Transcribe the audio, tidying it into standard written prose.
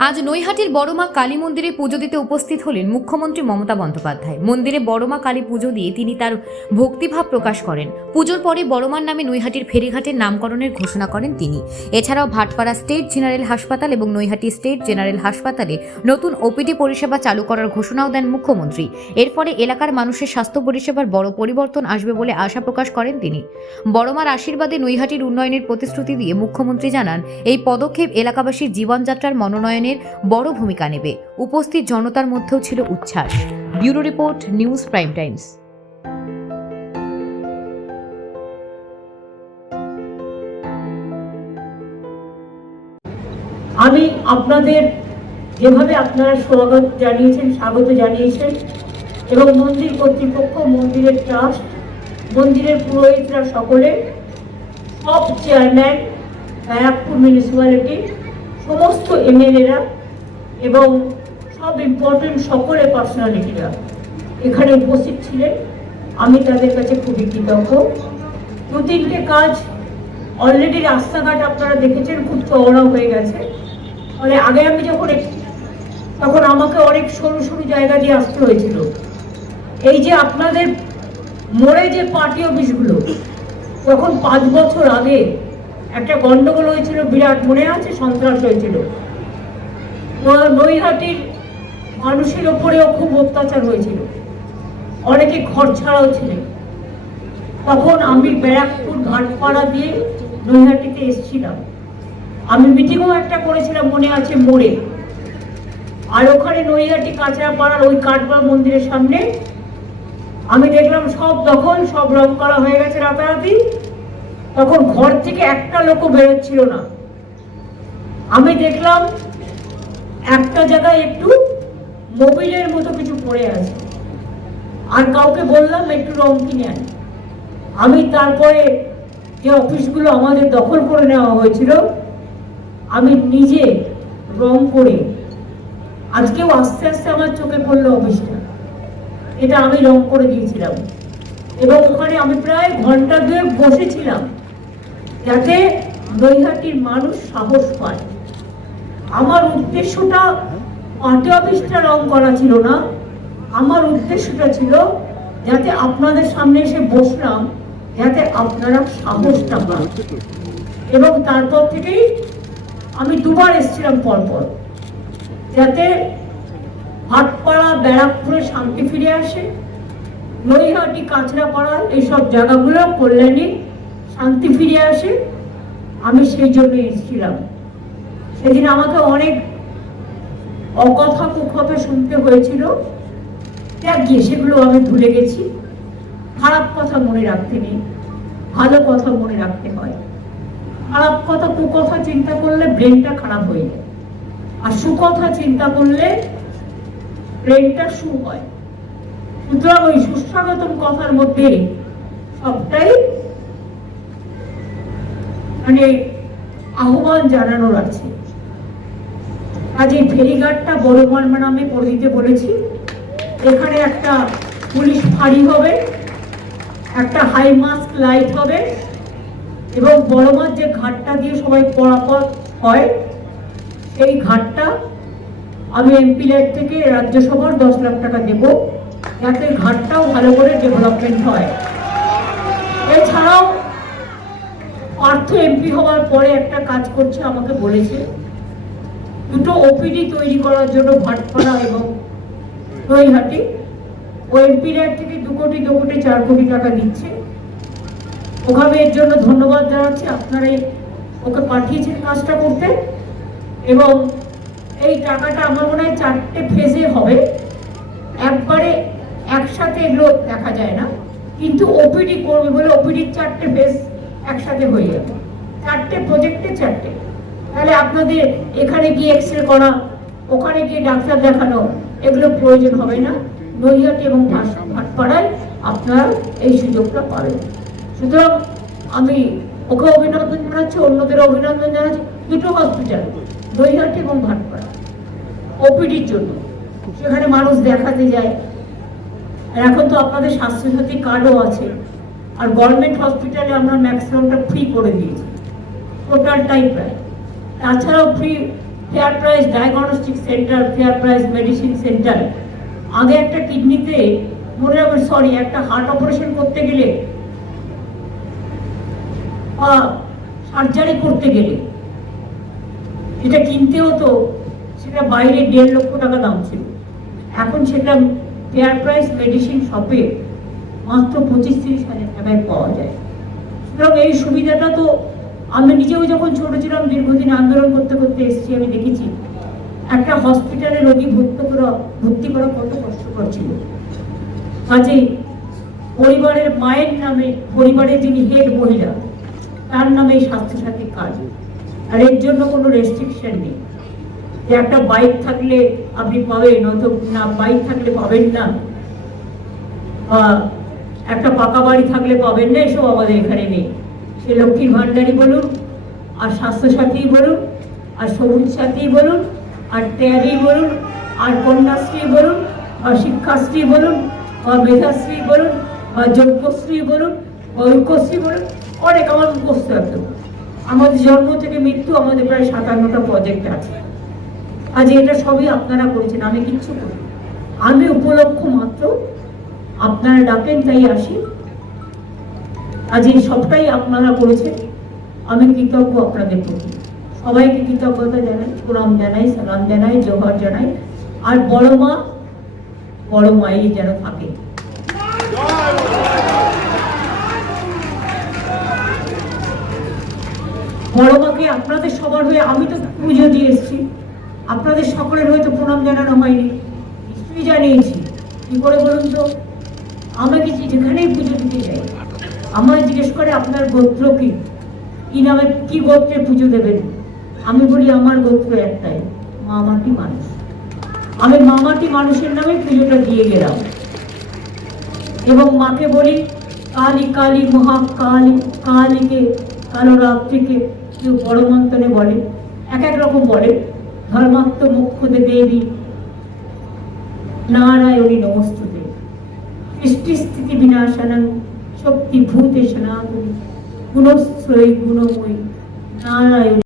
আজ নৈহাটির বড়মা কালী মন্দিরে পুজো দিতে উপস্থিত হলেন মুখ্যমন্ত্রী মমতা বন্দ্যোপাধ্যায়। মন্দিরে বড়মা কালী পুজো দিয়ে তিনি তার ভক্তিভাব প্রকাশ করেন। পুজোর পরে বড়মার নামে নৈহাটির ফেরিঘাটের নামকরণের ঘোষণা করেন তিনি। এছাড়াও ভাটপাড়া স্টেট জেনারেল হাসপাতাল এবং নৈহাটি স্টেট জেনারেল হাসপাতালে নতুন ওপিডি পরিষেবা চালু করার ঘোষণাও দেন মুখ্যমন্ত্রী। এর ফলে এলাকার মানুষের স্বাস্থ্য পরিষেবার বড় পরিবর্তন আসবে বলে আশা প্রকাশ করেন তিনি। বড়মার আশীর্বাদে নৈহাটির উন্নয়নের প্রতিশ্রুতি দিয়ে মুখ্যমন্ত্রী জানান, এই পদক্ষেপ এলাকাবাসীর জীবনযাত্রার মনোনয়নের বড় ভূমিকা নেবে। উপস্থিত জনতার মধ্যেও ছিল উচ্ছ্বাস। Bureau report, news prime Times. আমি আপনাদের যেভাবে আপনারা স্বাগত জানিয়েছেন এবং মন্দির কর্তৃপক্ষ, মন্দিরের ট্রাস্ট, মন্দিরের পুরোহিতরা সকলে, সব চেয়ারম্যান, ব্যারাকপুর মিউনিসিপ্যালিটি, সমস্ত এমএলএরা এবং সব ইম্পর্টেন্ট সকলে পার্সোনালিটিরা এখানে উপস্থিত ছিলেন। আমি তাদের কাছে খুবই কৃতজ্ঞ। দু তিনটে কাজ অলরেডি, রাস্তাঘাট আপনারা দেখেছেন খুব চওড়া হয়ে গেছে। ফলে আগে আমি তখন আমাকে অনেক সরু সরু জায়গা দিয়ে আসতে হয়েছিল। এই যে আপনাদের মোড়ে যে পার্টি অফিসগুলো, তখন 5 বছর আগে একটা গন্ডগোল হয়েছিল, বিরাট, মনে আছে, সন্ত্রাস হয়েছিল। নৈহাটির মানুষের ওপরেও খুব অত্যাচার হয়েছিল, অনেকে ঘর ছাড়াও ছিলেন। তখন আমি ব্যারাকপুর ভাটপাড়া দিয়ে নৈহাটিতে এসেছিলাম। আমি মিটিংও একটা করেছিলাম, মনে আছে, মোড়ে। আর ওখানে নৈহাটি কাঁচরাপাড়ার ওই কাঠগড়া মন্দিরের সামনে আমি দেখলাম সব দখল, সব রং করা হয়ে গেছে রাতারাতি। তখন ঘর থেকে একটা লোকও বেরোচ্ছিল না। আমি দেখলাম একটা জায়গায় একটু মোবিলের মতো কিছু পড়ে আছে, আর কাউকে বললাম একটু রং কিনে আন। আমি তারপরে যে অফিসগুলো আমাদের দখল করে নেওয়া হয়েছিল, আমি নিজে রং করে, আজকেও আস্তে আস্তে আমার চোখে পড়লো অফিসটা, এটা আমি রং করে দিয়েছিলাম। এবং ওখানে আমি প্রায় ঘন্টা 2 বসেছিলাম, যাতে নৈহাটির মানুষ সাহস পায়। আমার উদ্দেশ্যটা পার্টি অফিসটা রং করা ছিল না, আমার উদ্দেশ্যটা ছিল যাতে আপনাদের সামনে এসে বসলাম, যাতে আপনারা সাহসটা পান। এবং তারপর থেকেই আমি 2 বার এসেছিলাম পরপর, যাতে ভাটপাড়া, ব্যারাকপুরে শান্তি ফিরে আসে, নৈহাটি, কাঁচরাপাড়া, এইসব জায়গাগুলো কল্যাণী শান্তি ফিরে আসে। আমি সেই জন্য এসেছিলাম। সেদিন আমাকে অনেক অকথা কুকথা শুনতে হয়েছিল, গিয়ে সেগুলো আমি ভুলে গেছি। খারাপ কথা মনে রাখতে নেই, ভালো কথা মনে রাখতে হয়। খারাপ কথা, কুকথা চিন্তা করলে ব্রেনটা খারাপ হয়ে যায়, আর সুকথা চিন্তা করলে ব্রেনটা সু হয়। সুতরাং ওই সুস্বাগতম কথার মধ্যে সবটাই আহ্বান জানানোর আছে। আজ এই ফেরিঘাটটা বড়মার নামে করে দিতে বলেছি। এখানে একটা পুলিশ ফাঁড়ি হবে, একটা হাই মাস্ক লাইট হবে, এবং বড়মার যে ঘাটটা দিয়ে সবাই পরাপর হয়, সেই ঘাটটা আমি এমপি ল্যাড থেকে রাজ্যসভার 10 লাখ টাকা দেব, যাতে ঘাটটাও ভালো করে ডেভেলপমেন্ট হয়। এছাড়াও পার্থ এমপি হওয়ার পরে একটা কাজ করছে, আমাকে বলেছে 2টো ওপিডি তৈরি করার জন্য ভাটপাড়া এবং নৈহাটি। ও এমপি ল্যাড থেকে 2 কোটি 4 কোটি টাকা দিচ্ছে। ওখানে এর জন্য ধন্যবাদ জানাচ্ছি, আপনারাই ওকে পাঠিয়েছেন কাজটা করতে। এবং এই টাকাটা আমার মনে হয় 4টে ফেজে হবে, একবারে একসাথে এগুলো দেখা যায় না, কিন্তু ওপিডি করবে বলে ওপিডির 4টে ফেজ একসাথে হয়ে যাবে। 4টে প্রজেক্টে 4টে। তাহলে আপনাদের এখানে গিয়ে এক্সরে করা, ওখানে গিয়ে ডাক্তার দেখানো, এগুলো প্রয়োজন হবে না। নৈহাটি এবং ভাটপাড়ায় আপনারা এই সুযোগটা পাবেন। সুতরাং আমি ওকে অভিনন্দন জানাচ্ছি, অন্যদের অভিনন্দন জানাচ্ছি। 2টো হসপিটাল, নৈহাটি এবং ভাটপাড়া, ওপিডির জন্য, সেখানে মানুষ দেখাতে যায়। আর এখন তো আপনাদের স্বাস্থ্যসাথী কার্ডও আছে, আর গভর্নমেন্ট হসপিটালে আমরা ম্যাক্সিমামটা ফ্রি করে দিয়েছি, টোটালটাই প্রায়। তাছাড়াও free fair price diagnostic centre, fair price medicine centre. আগে একটা কিডনিতে মনে রাখবেন, সরি, একটা হার্ট অপারেশন করতে গেলে বা সার্জারি করতে গেলে যেটা কিনতে হতো সেটা বাইরে 1.5 লক্ষ টাকা দাম ছিল। এখন সেটা ফেয়ার প্রাইস মেডিসিন শপে মাত্র 25-30 হাজার টাকায় পাওয়া যায়। সুতরাং এই সুবিধাটা তো আমি নিজেও যখন ছোট ছিলাম, দীর্ঘদিন আন্দোলন করতে করতে এসেছি, আমি দেখেছি একটা হসপিটালে রোগী ভর্তি করা কত কষ্টকর ছিল। কাজেই পরিবারের মায়ের নামে, পরিবারের যিনি হেড মহিলা, তার নামে এই স্বাস্থ্যসাথী কার্ড। আর এর জন্য কোনো রেস্ট্রিকশন নেই যে একটা বাইক থাকলে আপনি পাবেন, না বাইক থাকলে পাবেন না, বা একটা পাকা বাড়ি থাকলে পাবেন না, এসব আমাদের এখানে নেই। সে লক্ষ্মীর ভান্ডারী বলুন, আর স্বাস্থ্যসাথী বলুন, আর সবুজ সাথী বলুন, আর ট্যাগই বলুন, আর কন্যাশ্রী বলুন, বা শিক্ষাশ্রী বলুন, বা মেধাশ্রী বলুন, বা যোগ্যশ্রী বলুন, বা ঐক্যশ্রী বলুন, অনেক আমার মুখস্থ একদম। আমাদের জন্ম থেকে মৃত্যু আমাদের প্রায় 57টা প্রজেক্ট আছে। আজ এটা সবই আপনারা করেছেন, আমি কিচ্ছু করি, আমি উপলক্ষ মাত্র। আপনারা ডাকেন তাই আসি। আজ এই সবটাই আপনারা করেছেন, আমি কৃতজ্ঞ আপনাদের প্রতি। সবাইকে কৃতজ্ঞতা জানাই, প্রণাম জানাই, সালাম জানাই, জোহর জানাই। আর বড় মাই যেন থাকে। বড় মাকে আপনাদের সবার হয়ে আমি তো পুজো দিয়ে এসেছি, আপনাদের সকলের হয়তো প্রণাম জানানো হয়নি, নিশ্চয়ই জানিয়েছি। কি করে বলুন তো? আমি কি যেখানেই পুজো দিতে যাই, আমায় জিজ্ঞেস করে আপনার গোত্র কি, কি নামে, কি গোত্রে পুজো দেবেন? আমি বলি আমার গোত্র একটাই, মামাটি মানুষ। আমি মামাটি মানুষের নামে পুজোটা দিয়ে গেলাম। এবং মাকে বলি কালী কালী মহাকালী, কালীকে, কালো রাত্রিকে কেউ বড় মন্ত্রণে বলে, এক এক রকম বলে। ধর্মাত্ম মুখ্যদে দেবী নারায়ণী নমস্তুতে, সৃষ্টি স্থিতি বিনাশানং শক্তি ভূতে সনাতনী গুণশ্রয়ী গুণময়ী নারায়ণ।